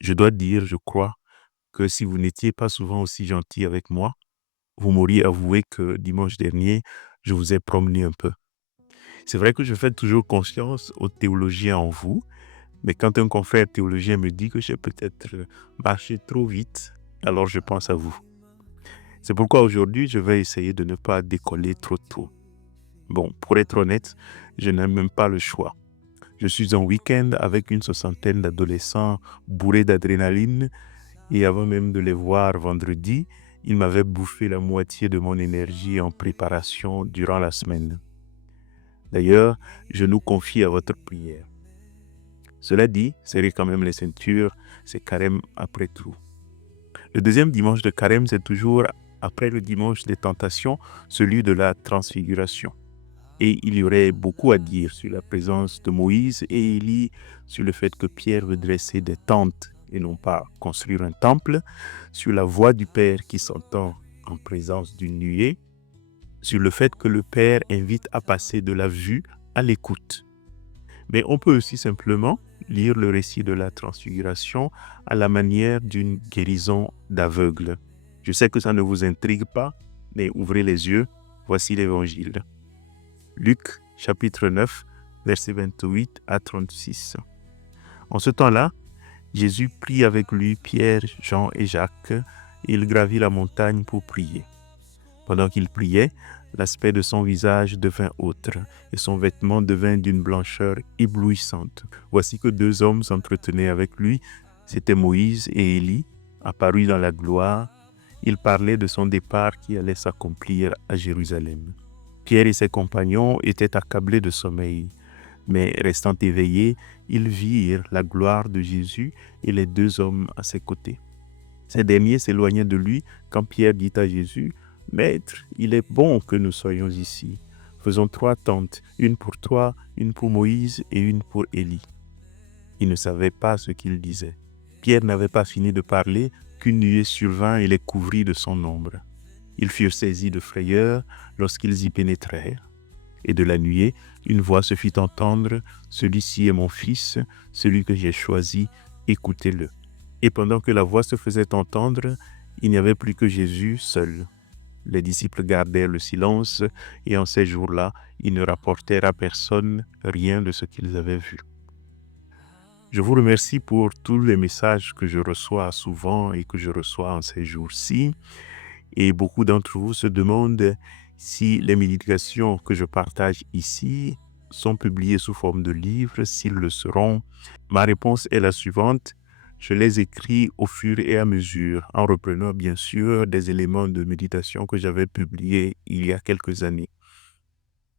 Je dois dire, je crois, que si vous n'étiez pas souvent aussi gentil avec moi, vous m'auriez avoué que dimanche dernier, je vous ai promené un peu. C'est vrai que je fais toujours confiance aux théologiens en vous, mais quand un confrère théologien me dit que j'ai peut-être marché trop vite, alors je pense à vous. C'est pourquoi aujourd'hui, je vais essayer de ne pas décoller trop tôt. Bon, pour être honnête, je n'ai même pas le choix. Je suis en week-end avec une soixantaine d'adolescents bourrés d'adrénaline et avant même de les voir vendredi, ils m'avaient bouffé la moitié de mon énergie en préparation durant la semaine. D'ailleurs, je nous confie à votre prière. Cela dit, serrez quand même les ceintures, c'est carême après tout. Le deuxième dimanche de carême, c'est toujours après le dimanche des tentations, celui de la transfiguration. Et il y aurait beaucoup à dire sur la présence de Moïse et Élie, sur le fait que Pierre veut dresser des tentes et non pas construire un temple, sur la voix du Père qui s'entend en présence d'une nuée, sur le fait que le Père invite à passer de la vue à l'écoute. Mais on peut aussi simplement lire le récit de la transfiguration à la manière d'une guérison d'aveugle. Je sais que ça ne vous intrigue pas, mais ouvrez les yeux, voici l'Évangile. Luc, chapitre 9, versets 28 à 36. En ce temps-là, Jésus prit avec lui Pierre, Jean et Jacques, et il gravit la montagne pour prier. Pendant qu'il priait, l'aspect de son visage devint autre, et son vêtement devint d'une blancheur éblouissante. Voici que deux hommes s'entretenaient avec lui, c'étaient Moïse et Élie, apparus dans la gloire. Ils parlaient de son départ qui allait s'accomplir à Jérusalem. Pierre et ses compagnons étaient accablés de sommeil, mais restant éveillés, ils virent la gloire de Jésus et les deux hommes à ses côtés. Ces derniers s'éloignaient de lui quand Pierre dit à Jésus, « Maître, il est bon que nous soyons ici. Faisons 3 tentes, une pour toi, une pour Moïse et une pour Élie. » Ils ne savaient pas ce qu'il disait. Pierre n'avait pas fini de parler qu'une nuée survint et les couvrit de son ombre. Ils furent saisis de frayeur lorsqu'ils y pénétrèrent. Et de la nuée, une voix se fit entendre, « Celui-ci est mon fils, celui que j'ai choisi, écoutez-le. » Et pendant que la voix se faisait entendre, il n'y avait plus que Jésus seul. Les disciples gardèrent le silence et en ces jours-là, ils ne rapportèrent à personne rien de ce qu'ils avaient vu. Je vous remercie pour tous les messages que je reçois souvent et que je reçois en ces jours-ci. Et beaucoup d'entre vous se demandent si les méditations que je partage ici sont publiées sous forme de livres, s'ils le seront. Ma réponse est la suivante. Je les écris au fur et à mesure, en reprenant bien sûr des éléments de méditation que j'avais publiés il y a quelques années.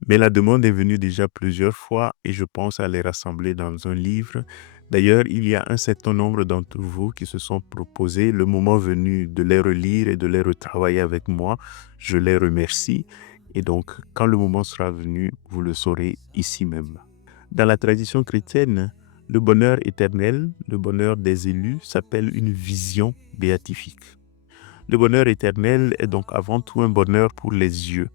Mais la demande est venue déjà plusieurs fois et je pense à les rassembler dans un livre. D'ailleurs, il y a un certain nombre d'entre vous qui se sont proposés le moment venu de les relire et de les retravailler avec moi. Je les remercie. Et donc, quand le moment sera venu, vous le saurez ici même. Dans la tradition chrétienne, le bonheur éternel, le bonheur des élus, s'appelle une vision béatifique. Le bonheur éternel est donc avant tout un bonheur pour les yeux.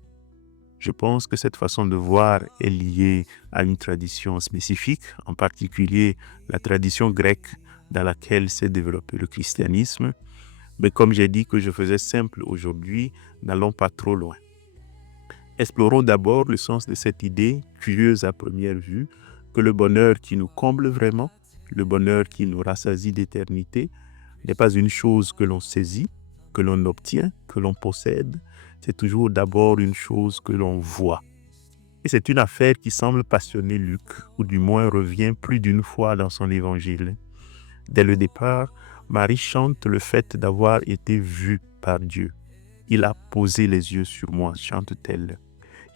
Je pense que cette façon de voir est liée à une tradition spécifique, en particulier la tradition grecque dans laquelle s'est développé le christianisme. Mais comme j'ai dit que je faisais simple aujourd'hui, n'allons pas trop loin. Explorons d'abord le sens de cette idée, curieuse à première vue, que le bonheur qui nous comble vraiment, le bonheur qui nous rassasie d'éternité, n'est pas une chose que l'on saisit, que l'on obtient, que l'on possède. C'est toujours d'abord une chose que l'on voit. Et c'est une affaire qui semble passionner Luc, ou du moins revient plus d'une fois dans son évangile. Dès le départ, Marie chante le fait d'avoir été vue par Dieu. Il a posé les yeux sur moi, chante-t-elle.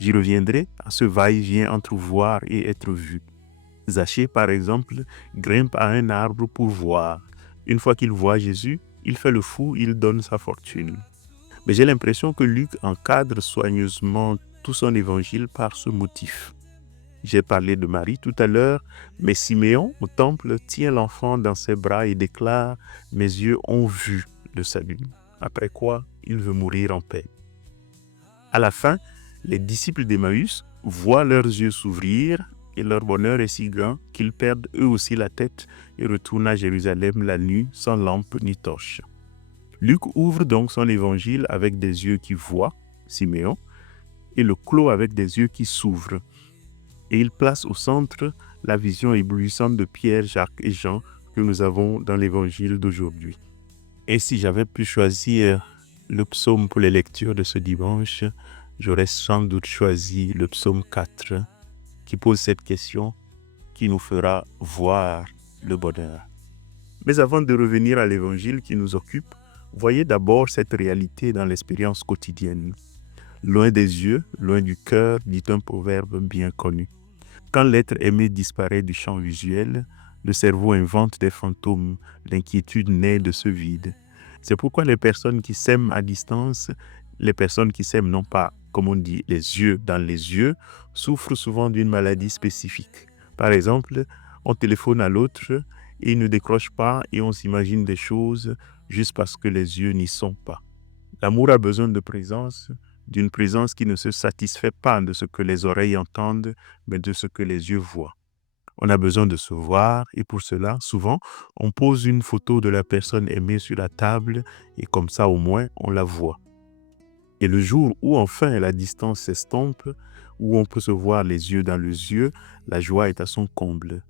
J'y reviendrai à ce va-et-vient entre voir et être vu. Zachée, par exemple, grimpe à un arbre pour voir. Une fois qu'il voit Jésus, il fait le fou, il donne sa fortune. Mais j'ai l'impression que Luc encadre soigneusement tout son évangile par ce motif. J'ai parlé de Marie tout à l'heure, mais Siméon, au temple, tient l'enfant dans ses bras et déclare « Mes yeux ont vu le salut », après quoi il veut mourir en paix. À la fin, les disciples d'Emmaüs voient leurs yeux s'ouvrir et leur bonheur est si grand qu'ils perdent eux aussi la tête et retournent à Jérusalem la nuit sans lampe ni torche. Luc ouvre donc son évangile avec des yeux qui voient, Siméon, et le clôt avec des yeux qui s'ouvrent. Et il place au centre la vision éblouissante de Pierre, Jacques et Jean que nous avons dans l'évangile d'aujourd'hui. Et si j'avais pu choisir le psaume pour les lectures de ce dimanche, j'aurais sans doute choisi le psaume 4 qui pose cette question qui nous fera voir le bonheur. Mais avant de revenir à l'évangile qui nous occupe, voyez d'abord cette réalité dans l'expérience quotidienne. Loin des yeux, loin du cœur, dit un proverbe bien connu. Quand l'être aimé disparaît du champ visuel, le cerveau invente des fantômes, l'inquiétude naît de ce vide. C'est pourquoi les personnes qui s'aiment à distance, les personnes qui s'aiment non pas, comme on dit, les yeux dans les yeux, souffrent souvent d'une maladie spécifique. Par exemple, on téléphone à l'autre et il ne décroche pas et on s'imagine des choses juste parce que les yeux n'y sont pas. L'amour a besoin de présence, d'une présence qui ne se satisfait pas de ce que les oreilles entendent, mais de ce que les yeux voient. On a besoin de se voir et pour cela, souvent, on pose une photo de la personne aimée sur la table et comme ça au moins on la voit. Et le jour où enfin la distance s'estompe, où on peut se voir les yeux dans les yeux, la joie est à son comble.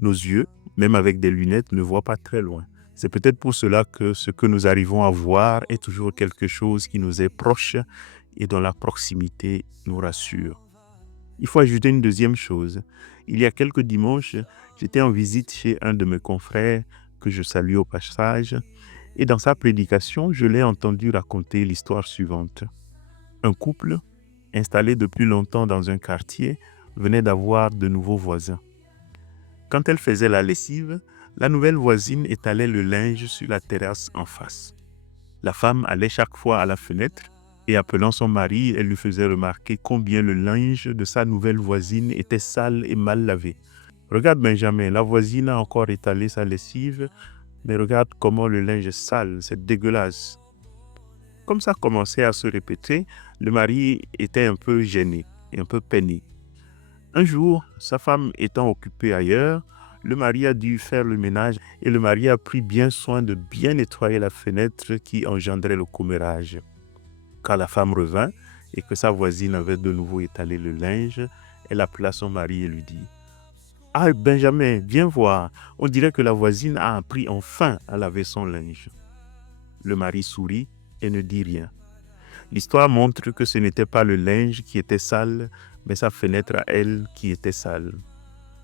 Nos yeux, même avec des lunettes, ne voient pas très loin. C'est peut-être pour cela que ce que nous arrivons à voir est toujours quelque chose qui nous est proche et dont la proximité nous rassure. Il faut ajouter une deuxième chose. Il y a quelques dimanches, j'étais en visite chez un de mes confrères que je salue au passage et dans sa prédication, je l'ai entendu raconter l'histoire suivante. Un couple, installé depuis longtemps dans un quartier, venait d'avoir de nouveaux voisins. Quand elle faisait la lessive, la nouvelle voisine étalait le linge sur la terrasse en face. La femme allait chaque fois à la fenêtre et appelant son mari, elle lui faisait remarquer combien le linge de sa nouvelle voisine était sale et mal lavé. « Regarde Benjamin, la voisine a encore étalé sa lessive, mais regarde comment le linge est sale, c'est dégueulasse. » Comme ça commençait à se répéter, le mari était un peu gêné et un peu peiné. Un jour, sa femme étant occupée ailleurs, le mari a dû faire le ménage et le mari a pris bien soin de bien nettoyer la fenêtre qui engendrait le commérage. Quand la femme revint et que sa voisine avait de nouveau étalé le linge, elle appela son mari et lui dit « Ah Benjamin, viens voir, on dirait que la voisine a appris enfin à laver son linge. » Le mari sourit et ne dit rien. L'histoire montre que ce n'était pas le linge qui était sale, mais sa fenêtre à elle qui était sale.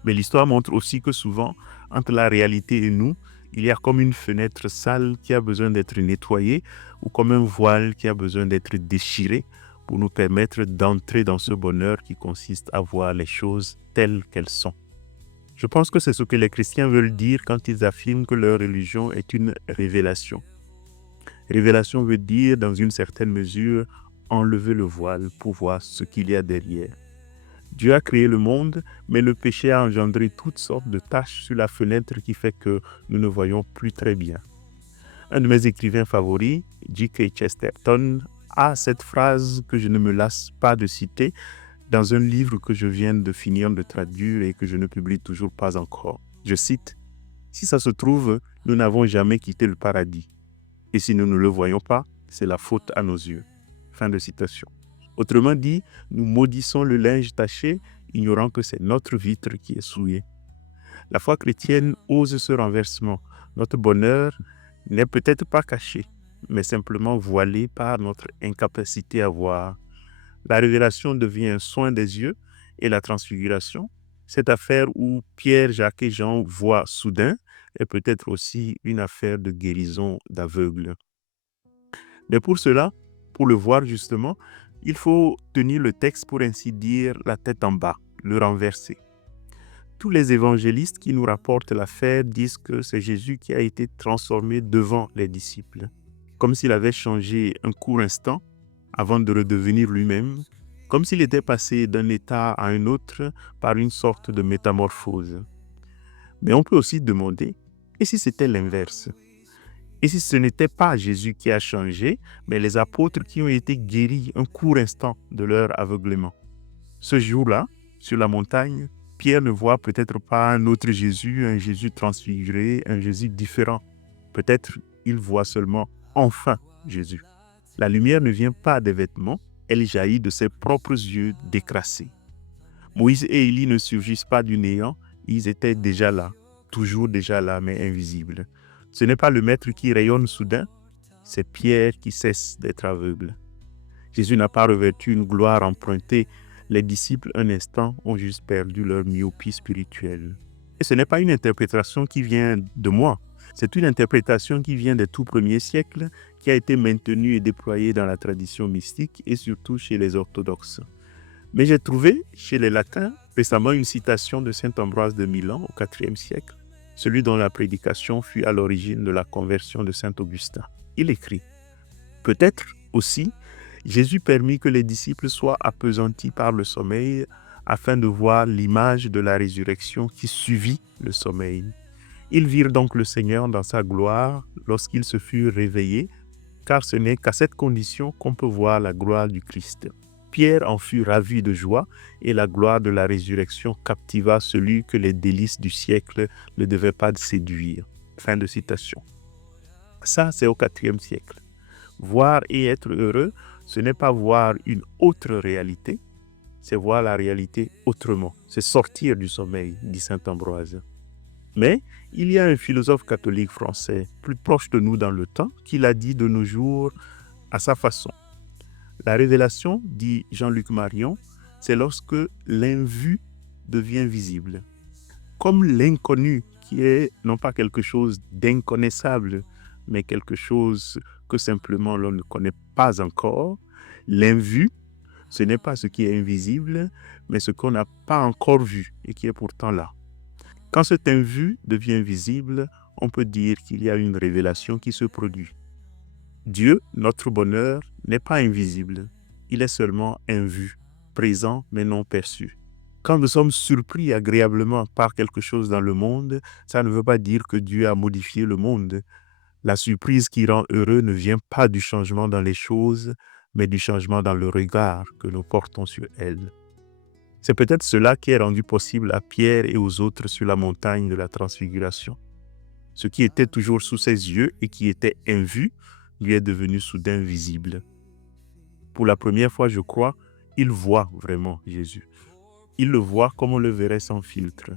Mais l'histoire montre aussi que souvent, entre la réalité et nous, il y a comme une fenêtre sale qui a besoin d'être nettoyée ou comme un voile qui a besoin d'être déchiré pour nous permettre d'entrer dans ce bonheur qui consiste à voir les choses telles qu'elles sont. Je pense que c'est ce que les chrétiens veulent dire quand ils affirment que leur religion est une révélation. Révélation veut dire, dans une certaine mesure, enlever le voile pour voir ce qu'il y a derrière. Dieu a créé le monde, mais le péché a engendré toutes sortes de taches sur la fenêtre qui fait que nous ne voyons plus très bien. Un de mes écrivains favoris, G.K. Chesterton, a cette phrase que je ne me lasse pas de citer dans un livre que je viens de finir de traduire et que je ne publie toujours pas encore. Je cite « Si ça se trouve, nous n'avons jamais quitté le paradis. Et si nous ne le voyons pas, c'est la faute à nos yeux. » Fin de citation. Autrement dit, nous maudissons le linge taché, ignorant que c'est notre vitre qui est souillée. La foi chrétienne ose ce renversement. Notre bonheur n'est peut-être pas caché, mais simplement voilé par notre incapacité à voir. La révélation devient un soin des yeux et la transfiguration, cette affaire où Pierre, Jacques et Jean voient soudain, est peut-être aussi une affaire de guérison d'aveugles. Mais pour cela, pour le voir justement, il faut tenir le texte, pour ainsi dire, la tête en bas, le renverser. Tous les évangélistes qui nous rapportent l'affaire disent que c'est Jésus qui a été transformé devant les disciples, comme s'il avait changé un court instant avant de redevenir lui-même, comme s'il était passé d'un état à un autre par une sorte de métamorphose. Mais on peut aussi demander, et si c'était l'inverse ? Et si ce n'était pas Jésus qui a changé, mais les apôtres qui ont été guéris un court instant de leur aveuglement? Ce jour-là, sur la montagne, Pierre ne voit peut-être pas un autre Jésus, un Jésus transfiguré, un Jésus différent. Peut-être il voit seulement enfin Jésus. La lumière ne vient pas des vêtements, elle jaillit de ses propres yeux décrassés. Moïse et Élie ne surgissent pas du néant, ils étaient déjà là, toujours déjà là, mais invisibles. Ce n'est pas le maître qui rayonne soudain, c'est Pierre qui cesse d'être aveugle. Jésus n'a pas revêtu une gloire empruntée. Les disciples, un instant, ont juste perdu leur myopie spirituelle. Et ce n'est pas une interprétation qui vient de moi. C'est une interprétation qui vient des tout premiers siècles, qui a été maintenue et déployée dans la tradition mystique et surtout chez les orthodoxes. Mais j'ai trouvé chez les latins récemment une citation de saint Ambroise de Milan au IVe siècle, celui dont la prédication fut à l'origine de la conversion de saint Augustin. Il écrit « Peut-être aussi, Jésus permit que les disciples soient appesantis par le sommeil afin de voir l'image de la résurrection qui suivit le sommeil. Ils virent donc le Seigneur dans sa gloire lorsqu'ils se furent réveillés, car ce n'est qu'à cette condition qu'on peut voir la gloire du Christ. Pierre en fut ravi de joie et la gloire de la résurrection captiva celui que les délices du siècle ne devaient pas séduire. » Fin de citation. Ça, c'est au IVe siècle. Voir et être heureux, ce n'est pas voir une autre réalité, c'est voir la réalité autrement. C'est sortir du sommeil, dit saint Ambroise. Mais il y a un philosophe catholique français, plus proche de nous dans le temps, qui l'a dit de nos jours à sa façon. La révélation, dit Jean-Luc Marion, c'est lorsque l'invu devient visible. Comme l'inconnu, qui est non pas quelque chose d'inconnaissable, mais quelque chose que simplement l'on ne connaît pas encore, l'invu, ce n'est pas ce qui est invisible, mais ce qu'on n'a pas encore vu et qui est pourtant là. Quand cet invu devient visible, on peut dire qu'il y a une révélation qui se produit. Dieu, notre bonheur, n'est pas invisible, il est seulement invu, présent mais non perçu. Quand nous sommes surpris agréablement par quelque chose dans le monde, ça ne veut pas dire que Dieu a modifié le monde. La surprise qui rend heureux ne vient pas du changement dans les choses, mais du changement dans le regard que nous portons sur elles. C'est peut-être cela qui est rendu possible à Pierre et aux autres sur la montagne de la Transfiguration. Ce qui était toujours sous ses yeux et qui était invu, lui est devenu soudain visible. Pour la première fois, je crois, il voit vraiment Jésus. Il le voit comme on le verrait sans filtre.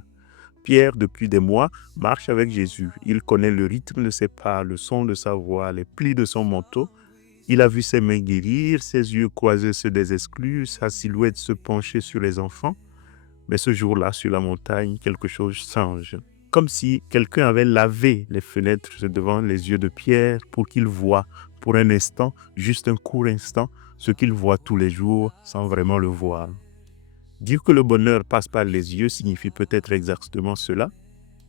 Pierre, depuis des mois, marche avec Jésus. Il connaît le rythme de ses pas, le son de sa voix, les plis de son manteau. Il a vu ses mains guérir, ses yeux croiser ceux des exclus, sa silhouette se pencher sur les enfants. Mais ce jour-là, sur la montagne, quelque chose change. Comme si quelqu'un avait lavé les fenêtres devant les yeux de Pierre pour qu'il voie, pour un instant, juste un court instant, ce qu'il voit tous les jours sans vraiment le voir. Dire que le bonheur passe par les yeux signifie peut-être exactement cela.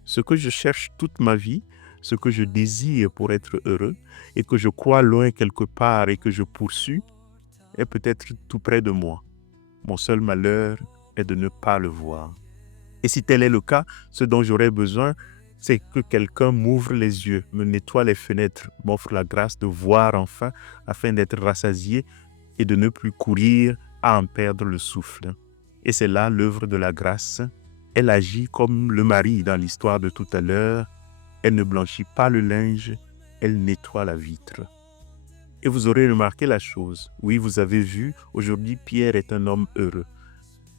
Ce que je cherche toute ma vie, ce que je désire pour être heureux et que je crois loin quelque part et que je poursuis, est peut-être tout près de moi. Mon seul malheur est de ne pas le voir. Et si tel est le cas, ce dont j'aurais besoin, c'est que quelqu'un m'ouvre les yeux, me nettoie les fenêtres, m'offre la grâce de voir enfin, afin d'être rassasié et de ne plus courir à en perdre le souffle. Et c'est là l'œuvre de la grâce. Elle agit comme le mari dans l'histoire de tout à l'heure. Elle ne blanchit pas le linge, elle nettoie la vitre. Et vous aurez remarqué la chose. Oui, vous avez vu, aujourd'hui Pierre est un homme heureux.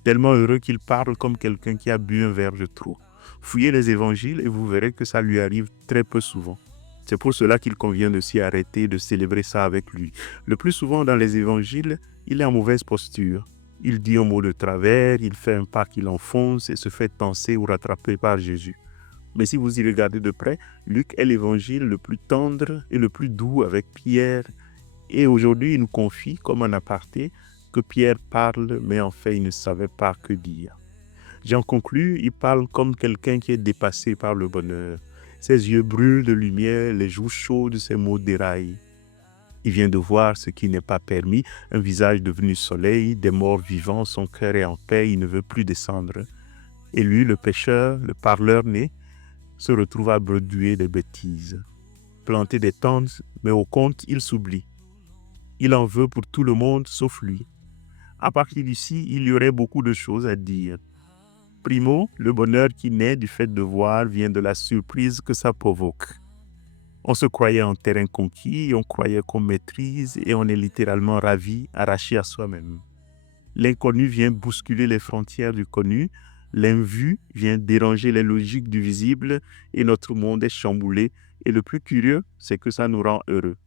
Tellement heureux qu'il parle comme quelqu'un qui a bu un verre de trop. Fouillez les évangiles et vous verrez que ça lui arrive très peu souvent. C'est pour cela qu'il convient de s'y arrêter, de célébrer ça avec lui. Le plus souvent dans les évangiles, il est en mauvaise posture. Il dit un mot de travers, il fait un pas qu'il enfonce et se fait tancer ou rattraper par Jésus. Mais si vous y regardez de près, Luc est l'évangile le plus tendre et le plus doux avec Pierre. Et aujourd'hui, il nous confie, comme un aparté, que Pierre parle, mais en fait, il ne savait pas que dire. J'en conclus, il parle comme quelqu'un qui est dépassé par le bonheur. Ses yeux brûlent de lumière, les joues chaudes, ses mots déraillent. Il vient de voir ce qui n'est pas permis, un visage devenu soleil, des morts vivants, son cœur est en paix, il ne veut plus descendre. Et lui, le pécheur, le parleur né, se retrouve à bredouiller des bêtises. Planter des tentes, mais au compte, il s'oublie. Il en veut pour tout le monde sauf lui. À partir d'ici, il y aurait beaucoup de choses à dire. Primo, le bonheur qui naît du fait de voir vient de la surprise que ça provoque. On se croyait en terrain conquis, on croyait qu'on maîtrise et on est littéralement ravi, arraché à soi-même. L'inconnu vient bousculer les frontières du connu, l'invu vient déranger les logiques du visible et notre monde est chamboulé. Et le plus curieux, c'est que ça nous rend heureux.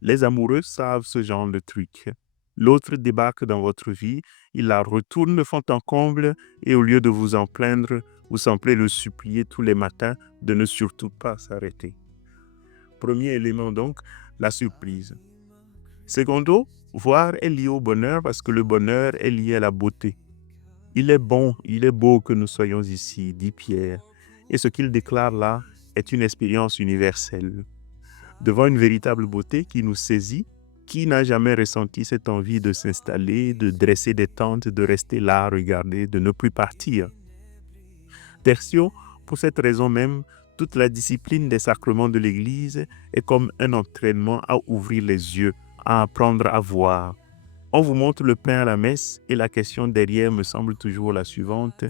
Les amoureux savent ce genre de truc. L'autre débarque dans votre vie, il la retourne de fond en comble et au lieu de vous en plaindre, vous semblez le supplier tous les matins de ne surtout pas s'arrêter. Premier élément donc, la surprise. Secondo, voir est lié au bonheur parce que le bonheur est lié à la beauté. Il est bon, il est beau que nous soyons ici, dit Pierre. Et ce qu'il déclare là est une expérience universelle. Devant une véritable beauté qui nous saisit, qui n'a jamais ressenti cette envie de s'installer, de dresser des tentes, de rester là à regarder, de ne plus partir. Tertio, pour cette raison même, toute la discipline des sacrements de l'Église est comme un entraînement à ouvrir les yeux, à apprendre à voir. On vous montre le pain à la messe et la question derrière me semble toujours la suivante.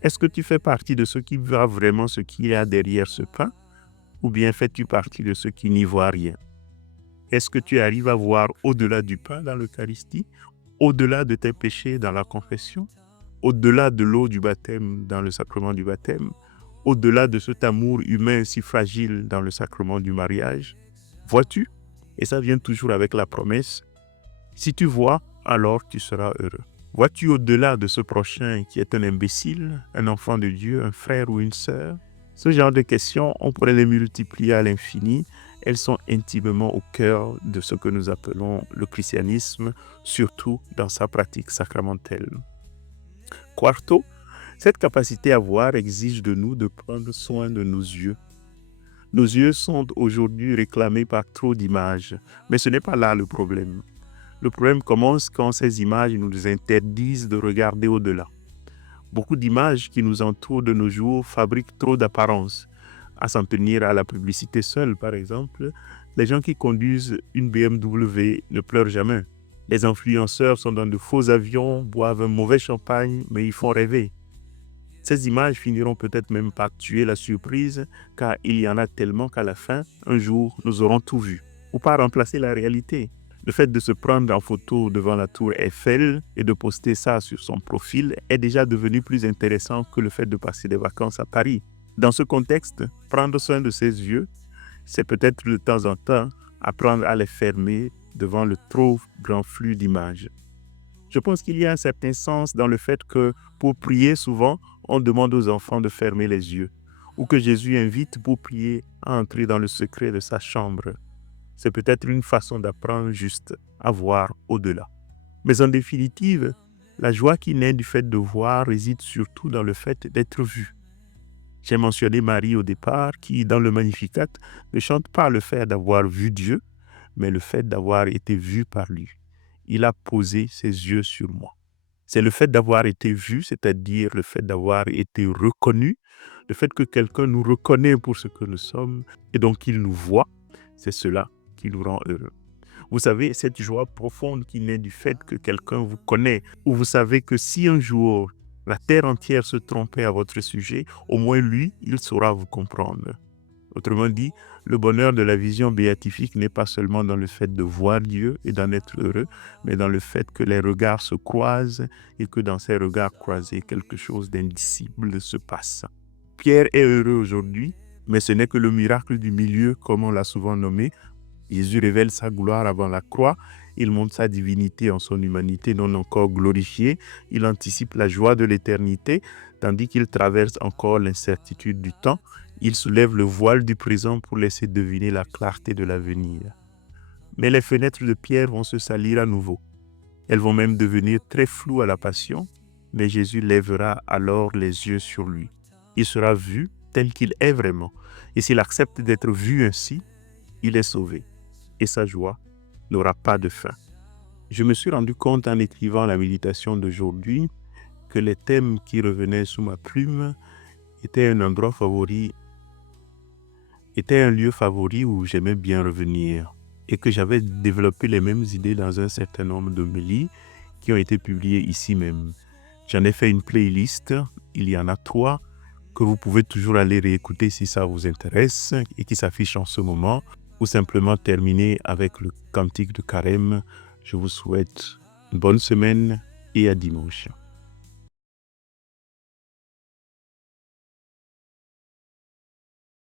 Est-ce que tu fais partie de ceux qui voient vraiment ce qu'il y a derrière ce pain ou bien fais-tu partie de ceux qui n'y voient rien? Est-ce que tu arrives à voir au-delà du pain dans l'Eucharistie, au-delà de tes péchés dans la confession, au-delà de l'eau du baptême dans le sacrement du baptême, au-delà de cet amour humain si fragile dans le sacrement du mariage? Vois-tu? Et ça vient toujours avec la promesse. Si tu vois, alors tu seras heureux. Vois-tu au-delà de ce prochain qui est un imbécile, un enfant de Dieu, un frère ou une sœur? Ce genre de questions, on pourrait les multiplier à l'infini. Elles sont intimement au cœur de ce que nous appelons le christianisme, surtout dans sa pratique sacramentelle. Quarto, cette capacité à voir exige de nous de prendre soin de nos yeux. Nos yeux sont aujourd'hui réclamés par trop d'images, mais ce n'est pas là le problème. Le problème commence quand ces images nous interdisent de regarder au-delà. Beaucoup d'images qui nous entourent de nos jours fabriquent trop d'apparences. À s'en tenir à la publicité seule, par exemple, les gens qui conduisent une BMW ne pleurent jamais. Les influenceurs sont dans de faux avions, boivent un mauvais champagne, mais ils font rêver. Ces images finiront peut-être même par tuer la surprise, car il y en a tellement qu'à la fin, un jour, nous aurons tout vu. Ou par remplacer la réalité. Le fait de se prendre en photo devant la tour Eiffel et de poster ça sur son profil est déjà devenu plus intéressant que le fait de passer des vacances à Paris. Dans ce contexte, prendre soin de ses yeux, c'est peut-être de temps en temps apprendre à les fermer devant le trop grand flux d'images. Je pense qu'il y a un certain sens dans le fait que pour prier, souvent, on demande aux enfants de fermer les yeux, ou que Jésus invite pour prier à entrer dans le secret de sa chambre. C'est peut-être une façon d'apprendre juste à voir au-delà. Mais en définitive, la joie qui naît du fait de voir réside surtout dans le fait d'être vu. J'ai mentionné Marie au départ qui, dans le Magnificat, ne chante pas le fait d'avoir vu Dieu, mais le fait d'avoir été vu par lui. Il a posé ses yeux sur moi. C'est le fait d'avoir été vu, c'est-à-dire le fait d'avoir été reconnu, le fait que quelqu'un nous reconnaît pour ce que nous sommes et donc il nous voit, c'est cela qui nous rend heureux. Vous savez, cette joie profonde qui naît du fait que quelqu'un vous connaît, où vous savez que si un jour la terre entière se trompait à votre sujet, au moins lui, il saura vous comprendre. Autrement dit, le bonheur de la vision béatifique n'est pas seulement dans le fait de voir Dieu et d'en être heureux, mais dans le fait que les regards se croisent et que dans ces regards croisés, quelque chose d'indicible se passe. Pierre est heureux aujourd'hui, mais ce n'est que le miracle du milieu, comme on l'a souvent nommé. Jésus révèle sa gloire avant la croix, il montre sa divinité en son humanité non encore glorifiée, il anticipe la joie de l'éternité, tandis qu'il traverse encore l'incertitude du temps, il soulève le voile du présent pour laisser deviner la clarté de l'avenir. Mais les fenêtres de Pierre vont se salir à nouveau. Elles vont même devenir très floues à la passion, mais Jésus lèvera alors les yeux sur lui. Il sera vu tel qu'il est vraiment, et s'il accepte d'être vu ainsi, il est sauvé. Et sa joie n'aura pas de fin. Je me suis rendu compte en écrivant la méditation d'aujourd'hui que les thèmes qui revenaient sous ma plume étaient un endroit favori, étaient un lieu favori où j'aimais bien revenir et que j'avais développé les mêmes idées dans un certain nombre d'homélies qui ont été publiées ici même. J'en ai fait une playlist. Il y en a 3 que vous pouvez toujours aller réécouter si ça vous intéresse et qui s'affichent en ce moment. Ou simplement terminer avec le cantique de Carême. Je vous souhaite une bonne semaine et à dimanche.